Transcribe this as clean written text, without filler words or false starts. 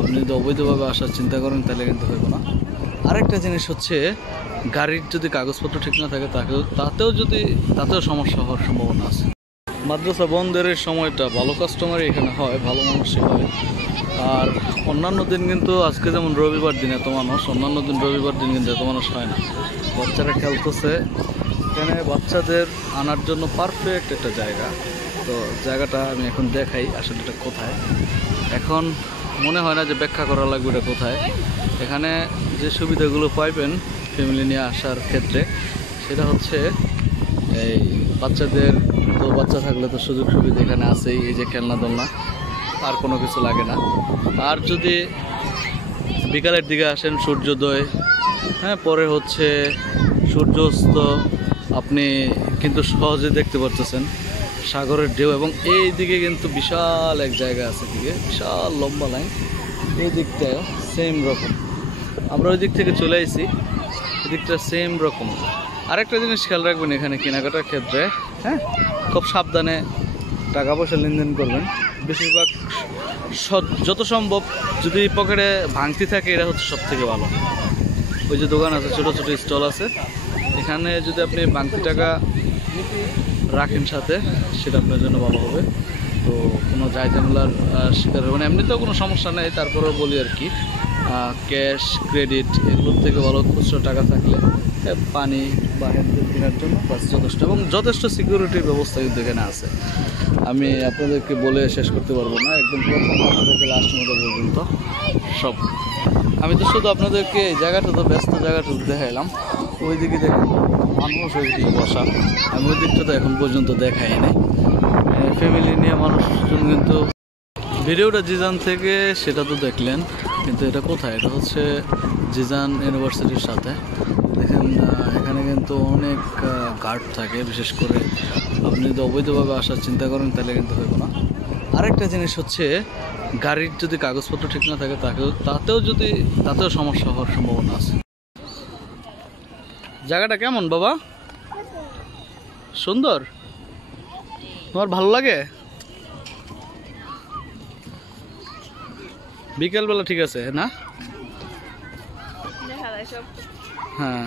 আপনি যদি অবৈধভাবে আসার চিন্তা করেন তাহলে কিন্তু হইব না। আরেকটা জিনিস হচ্ছে, গাড়ির যদি কাগজপত্র ঠিক না থাকে তাতেও সমস্যা হওয়ার সম্ভাবনা আছে। মাদ্রাসা বন্ধের সময়টা ভালো কাস্টমারই এখানে হয়, ভালো মানুষই হয়। আর অন্যান্য দিন কিন্তু আজকে যেমন রবিবার দিন এত মানুষ, অন্যান্য দিন রবিবার দিন কিন্তু এত মানুষ হয় না। বাচ্চারা খেলতেছে এখানে, বাচ্চাদের আনার জন্য পারফেক্ট একটা জায়গা। তো জায়গাটা আমি এখন দেখাই আসলে এটা কোথায়। এখন মনে হয় না যে ব্যাখ্যা করা লাগবে এটা কোথায়। এখানে যে সুবিধাগুলো পাইবেন ফ্যামিলি নিয়ে আসার ক্ষেত্রে, সেটা হচ্ছে এই বাচ্চাদের, তো বাচ্চা থাকলে তো সুযোগ সুবিধা এখানে আছেই। এই যে খেলনা দোলনা, আর কোনো কিছু লাগে না। আর যদি বিকালের দিকে আসেন, সূর্যোদয়, হ্যাঁ, পরে হচ্ছে সূর্যাস্ত আপনি কিন্তু সহজে দেখতে পারতেছেন, সাগরের ঢেউ। এবং এই দিকে কিন্তু বিশাল এক জায়গা আছে, দিকে বিশাল লম্বা লাইন। এই দিকটা সেম রকম, আমরা ওই দিক থেকে চলে আসি, এই দিকটা সেম রকম। আরেকটা জিনিস খেয়াল রাখবেন এখানে কেনাকাটার ক্ষেত্রে, হ্যাঁ, খুব সাবধানে টাকা পয়সা লেনদেন করবেন। বেশিরভাগ যত সম্ভব যদি পকেটে ভাঙতি থাকে, এটা হচ্ছে সব থেকে ভালো। ওই যে দোকান আছে, ছোটো ছোটো স্টল আছে, এখানে যদি আপনি ভাঙতি টাকা রাখেন সাথে, সেটা আপনার জন্য ভালো হবে। তো কোনো ঝামেলার শিকার হবে না। এমনিতেও কোনো সমস্যা নেই, তারপরেও বলি আর কি, ক্যাশ ক্রেডিট এগুলোর থেকে ভালো খুচরো টাকা থাকলে পানি বা হ্যান্ডেল কেনার জন্য বাস যথেষ্ট। এবং যথেষ্ট সিকিউরিটির ব্যবস্থা কিন্তু এখানে আছে। আমি আপনাদেরকে বলে শেষ করতে পারবো না, একদম প্রথম আপনাদেরকে লাস্ট মতো পর্যন্ত সব। আমি তো শুধু আপনাদেরকে এই জায়গাটা, তো ব্যস্ত জায়গাটা দেখাইলাম। ওই দিকে দেখুন মানুষ, ওই দিকে বসা। আমি ওই দিকটা তো এখন পর্যন্ত দেখাই নাই। ফ্যামিলি নিয়ে মানুষজন কিন্তু। ভিডিওটা জিজান থেকে, সেটা তো দেখলেন, কিন্তু এটা কোথায়? এটা হচ্ছে জিজান ইউনিভার্সিটির সাথে। দেখেন এখানে কিন্তু অনেক গার্ড থাকে। বিশেষ করে আপনি যদি অবৈধভাবে আসার চিন্তা করেন তাহলে কিন্তু হইব না। আরেকটা জিনিস হচ্ছে, গাড়ির যদি কাগজপত্র ঠিক না থাকে তাতেও সমস্যা হওয়ার সম্ভাবনা আছে। জায়গাটা কেমন বাবা? সুন্দর? তোমার ভালো লাগে? বিকেলবেলা ঠিক আছে না? হ্যাঁ।